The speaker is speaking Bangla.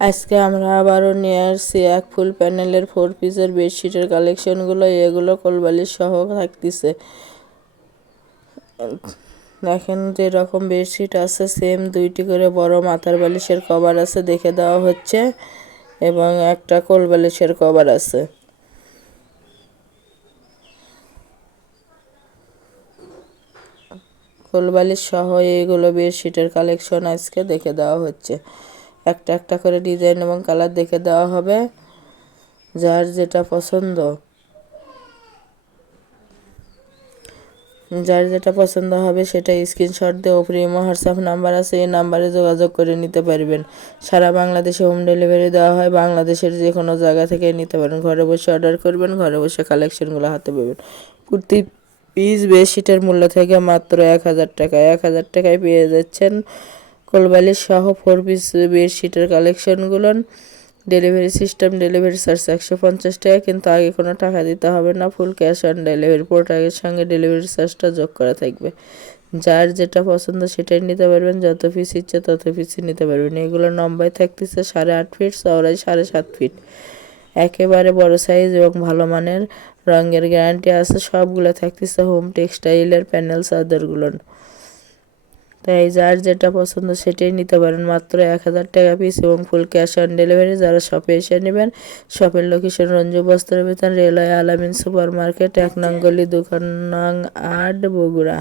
আজকে আমরা আবারও নিয়ে আসছি এক ফুল প্যানেলের 4 পিসের বেডশিটের কালেকশনগুলো। এগুলো কোলবালিশ সহ থাকতেছে। দেখেন যেরকম বেডশিট আছে সেম 2টি করে বড় মাথার বালিশের কভার আছে দেখে দেওয়া হচ্ছে, এবং একটা কোলবালিশের কভার আছে। কোলবালিশ সহ এইগুলো বেডশিটের কালেকশন আজকে দেখে দেওয়া হচ্ছে। একটা একটা করে ডিজাইন এবং কালার দেখে দেওয়া হবে। যার যেটা পছন্দ হবে সেটা স্ক্রিনশট দিয়ে উপরে ইমো হোয়াটসঅ্যাপ নাম্বার আছে, এই নাম্বারে যোগাযোগ করে নিতে পারবেন। সারা বাংলাদেশে হোম ডেলিভারি দেওয়া হয়। বাংলাদেশের যে কোনো জায়গা থেকে নিতে পারেন। ঘরে বসে অর্ডার করবেন, ঘরে বসে কালেকশনগুলো হাতে পাবেন। প্রতি পিস বেডশিটের মূল্য থেকে মাত্র 1000 টাকা। 1000 টাকায় পেয়ে যাচ্ছেন কোলবালিশ সহ 4 পিস বেডশিটের কালেকশনগুলো। ডেলিভারি সিস্টেম, ডেলিভারি চার্জ 150 টাকা, কিন্তু আগে কোনো টাকা দিতে হবে না। Full cash on delivery. প্রোডাক্টের সঙ্গে ডেলিভারি চার্জটা যোগ করা থাকবে। যার যেটা পছন্দ সেটাই নিতে পারবেন। যত পিস ইচ্ছে তত পিসই নিতে পারবেন। এগুলো লম্বায় থাকতেছে 8.5 ফিট, চওড়ায় 7.5 ফিট। একেবারে বড় সাইজ এবং ভালো মানের, রঙের গ্যারান্টি আছে। সবগুলো থাকতেছে হোম টেক্সটাইলের প্যানেল চাদরগুলো। তাই যার যেটা পছন্দ সেটাই নিতে পারেন। মাত্র 1000 টাকা পিস এবং ফুল ক্যাশ অন ডেলিভারি। যারা শপে এসে নেবেন, শপের লোকেশন রঞ্জু বস্ত্র বিতান, রেলওয়ে আলামিন সুপার মার্কেট, 1 নং গলি, দোকান নং 8, বগুড়া।